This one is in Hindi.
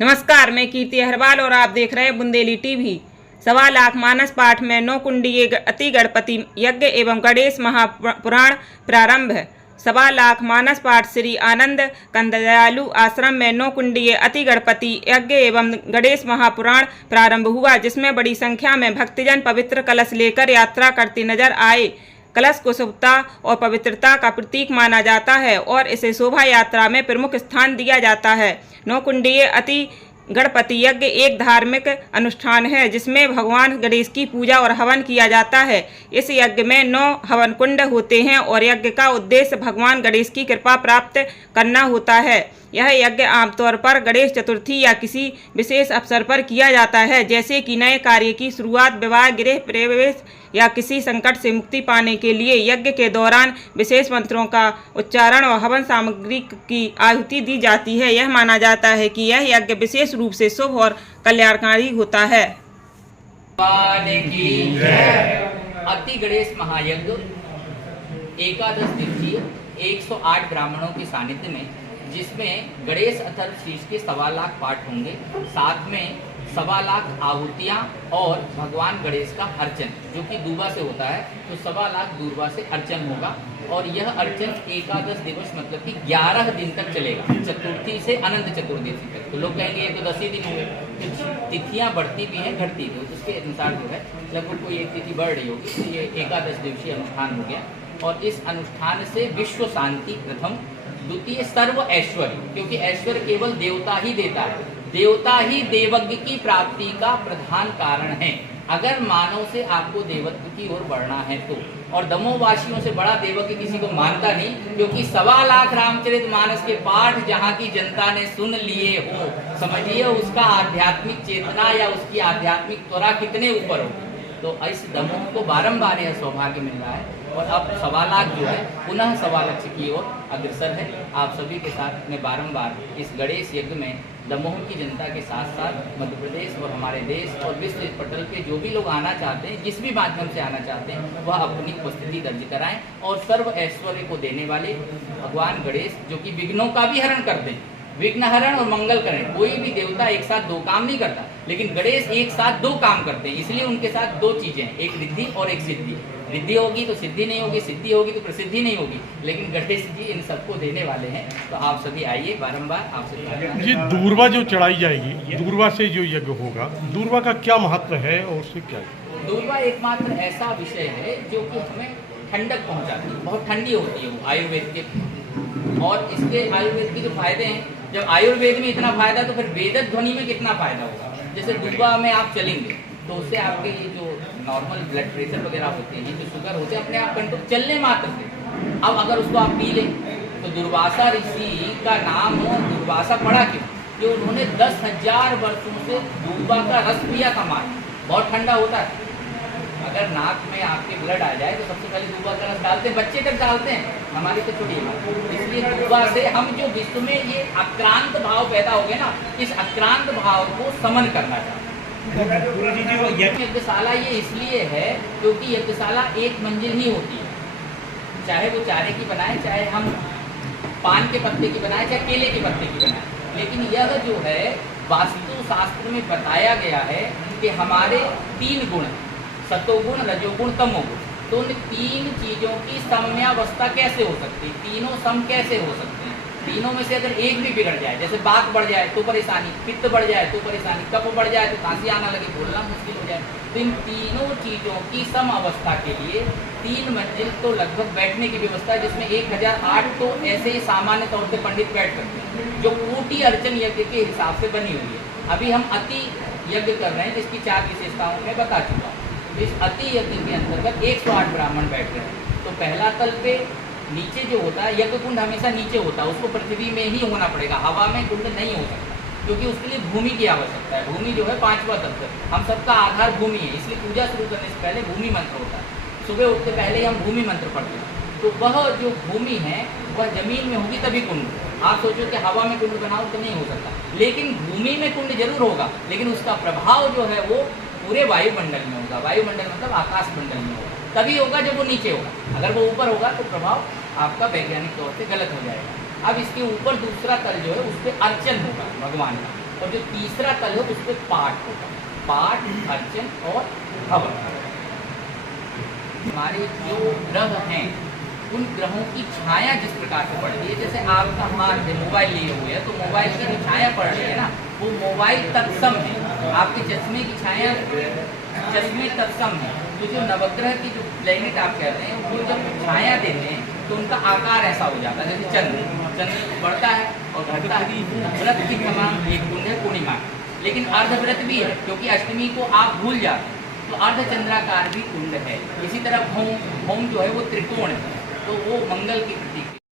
नमस्कार, मैं कीर्ति अहरवाल और आप देख रहे हैं बुंदेली टीवी। 1.25 मानस पाठ में 9 कुंडीय अति गणपति यज्ञ एवं गणेश महापुराण प्रारंभ। 1.25 मानस पाठ श्री आनंद कंदयालु आश्रम में 9 कुंडीय अति गणपति यज्ञ एवं गणेश महापुराण प्रारंभ हुआ, जिसमें बड़ी संख्या में भक्तजन पवित्र कलश लेकर यात्रा करते नजर आए। कलश को शुभता और पवित्रता का प्रतीक माना जाता है और इसे शोभा यात्रा में प्रमुख स्थान दिया जाता है। 9 कुंडीय अति गणपति यज्ञ एक धार्मिक अनुष्ठान है जिसमें भगवान गणेश की पूजा और हवन किया जाता है। इस यज्ञ में 9 हवन कुंड होते हैं और यज्ञ का उद्देश्य भगवान गणेश की कृपा प्राप्त करना होता है। यह यज्ञ आमतौर पर गणेश चतुर्थी या किसी विशेष अवसर पर किया जाता है, जैसे कि नए कार्य की शुरुआत, विवाह, गृह प्रवेश या किसी संकट से मुक्ति पाने के लिए। यज्ञ के दौरान विशेष मंत्रों का उच्चारण और हवन सामग्री की आहुति दी जाती है। यह माना जाता है कि यह यज्ञ विशेष रूप से शुभ और कल्याणकारी होता है। अति गणेश महायज्ञ 11 दिवसीय 108 ब्राह्मणों के सानिध्य में, जिसमें गणेश अथर्व शीर्ष के 1.25 लाख पाठ होंगे, साथ में 1.25 लाख आहुतियाँ और भगवान गणेश का अर्चन, जो कि दूबा से होता है, तो 1.25 लाख दूरबा से अर्चन होगा। और यह अर्चन 11 दिवस मतलब कि 11 दिन तक चलेगा, चतुर्थी से अनंत चतुर्दशी तक। तो लोग कहेंगे ये तो 10 ही दिन होंगे, तो तिथियाँ बढ़ती भी हैं घटती भी, उसके अनुसार जो है लगभग कोई एक तिथि बढ़ रही होगी, तो ये 11 दिवसीय अनुष्ठान हो गया। और इस अनुष्ठान से विश्व शांति प्रथम, द्वितीय सर्व ऐश्वर्य, क्योंकि ऐश्वर्य केवल देवता ही देता है, देवता ही देवज्ञ की प्राप्ति का प्रधान कारण है। अगर मानव से आपको देवत्व की ओर बढ़ना है तो, और दमोहवासियों से बड़ा देवज्ञ किसी को मानता नहीं, क्योंकि 1.25 लाख रामचरितमानस के पाठ जहाँ की जनता ने सुन लिए हो, समझिए उसका आध्यात्मिक चेतना या उसकी आध्यात्मिक त्वरा कितने ऊपर होगी। तो इस दमोह को बारंबार यह सौभाग्य मिल रहा है और अब 1.25 लाख जो है पुनः 1.25 लाख की ओर अग्रसर है। आप सभी के साथ मैं बारंबार इस गणेश यज्ञ में दमोह की जनता के साथ साथ मध्य प्रदेश और हमारे देश और विश्व पटल पे जो भी लोग आना चाहते हैं, जिस भी माध्यम से आना चाहते हैं, वह अपनी उपस्थिति दर्ज कराएं और सर्व ऐश्वर्य को देने वाले भगवान गणेश, जो कि विघ्नों का भी हरण करते हैं, विघ्न हरण और मंगल करण। कोई भी देवता एक साथ 2 काम नहीं करता, लेकिन गणेश एक साथ 2 काम करते हैं, इसलिए उनके साथ 2 चीजें हैं, एक रिद्धि और एक सिद्धि। रिद्धि होगी तो सिद्धि नहीं होगी, सिद्धि होगी तो प्रसिद्धि नहीं होगी, लेकिन गणेश जी इन सबको देने वाले हैं। तो आप सभी आइए, बारंबार आपसे। ये दूरबा जो चढ़ाई जाएगी, दूरबा से जो यज्ञ होगा, दूरबा का क्या महत्व है और उससे क्या है? दूरबा एकमात्र ऐसा विषय है जो कि हमें ठंडक पहुंचाती है, बहुत ठंडी होती है वो आयुर्वेद के, और इसके आयुर्वेद के जो फायदे हैं, जब आयुर्वेद में इतना फायदा तो फिर वेद ध्वनि में कितना फायदा होगा। जैसे दूरबा में आप चलेंगे तो उससे आपके ये जो नॉर्मल ब्लड प्रेशर वगैरह होते हैं, जो शुगर होते हैं, अपने आप कंट्रोल चलने मात्र से। अब अगर उसको आप पी लें तो दुर्वासा ऋषि का नाम दुर्वासा पड़ा क्यों? कि उन्होंने 10,000 वर्षों से दूरबा का रस पिया था। मान बहुत ठंडा होता है, अगर नाक में आपके ब्लड आ जाए तो सबसे पहले दूबा का रस डालते हैं, बच्चे तक डालते हैं, हमारी तो छोटी बात। इसलिए दूबा से हम जो विश्व में ये आक्रांत भाव पैदा हो गए ना, इस आक्रांत भाव को समन करना चाहते हैं। यज्ञशाला ये इसलिए है क्योंकि यज्ञशाला एक मंजिल ही होती है, चाहे वो चारे की बनाए, चाहे हम पान के पत्ते की बनाए, चाहे केले के पत्ते की बनाए, लेकिन यह जो है वास्तु शास्त्र में बताया गया है कि हमारे 3 गुण, सतोगुण, रजोगुण, तमोगुण, तो उन 3 चीजों की समयावस्था कैसे हो सकती है, तीनों सम कैसे हो सकते हैं। तीनों में से अगर एक भी बिगड़ जाए, जैसे बात बढ़ जाए तो परेशानी, पित्त बढ़ जाए तो परेशानी, कफ बढ़ जाए तो खांसी आना लगे, बोलना मुश्किल हो जाए, तो इन तीनों चीजों की सम अवस्था के लिए 3 मंजिल तो लगभग बैठने की व्यवस्था है, जिसमें 1008 तो ऐसे ही सामान्य तौर से पंडित बैठ सकते हैं, जो कोटि अर्चन यज्ञ के हिसाब से बनी हुई है। अभी हम अति यज्ञ कर रहे हैं, जिसकी 4 विशेषताओं में बता चुका हूँ। इस अति यज्ञ के अंतर्गत 108 ब्राह्मण बैठ रहे हैं। तो पहला तल पे नीचे जो होता है, यज्ञ कुंड हमेशा नीचे होता है, उसको पृथ्वी में ही होना पड़ेगा, हवा में कुंड नहीं हो सकता, क्योंकि उसके लिए भूमि की आवश्यकता है। भूमि जो है 5वां तत्व, हम सबका आधार भूमि है, इसलिए पूजा शुरू करने से पहले भूमि मंत्र होता है। सुबह उठते पहले हम भूमि मंत्र पढ़ते हैं, तो वह जो भूमि है वह जमीन में होगी तभी कुंड। आप सोचो कि हवा में कुंड बनाओ तो नहीं हो सकता, लेकिन भूमि में कुंड जरूर होगा, लेकिन उसका प्रभाव जो है वो पूरे वायुमंडल में होगा। वायुमंडल मतलब आकाश मंडल में होगा, तभी होगा जब वो नीचे होगा। अगर वो ऊपर होगा तो प्रभाव आपका वैज्ञानिक तौर से गलत हो जाएगा। अब इसके ऊपर दूसरा तल जो है उस पर अर्चन होगा भगवान का। और जो तीसरा तल है उस पर पाठ होगा, पाठ, अर्चन और हवन। हमारे जो ग्रह हैं उन ग्रहों की छाया जिस प्रकार से पड़ती है, जैसे आपका हाथ है, मोबाइल लिए हुए है तो मोबाइल की जो छाया पड़ रही है ना, वो मोबाइल तत्सम है, आपके चश्मे की छाया चश्मे तत्सम है। तो जो नवग्रह की जो प्लेनेट आप कहते हैं वो जब छाया देते हैं तो उनका आकार ऐसा हो जाता है, जैसे चंद्र बढ़ता है और घटता है। व्रत की तमाम एक कुंड है पूर्णिमा, लेकिन अर्धव्रत भी है क्योंकि अष्टमी को आप भूल जाते हैं, तो अर्धचंद्राकार भी कुंड है। इसी तरह होम जो है वो त्रिकोण है, तो वो मंगल की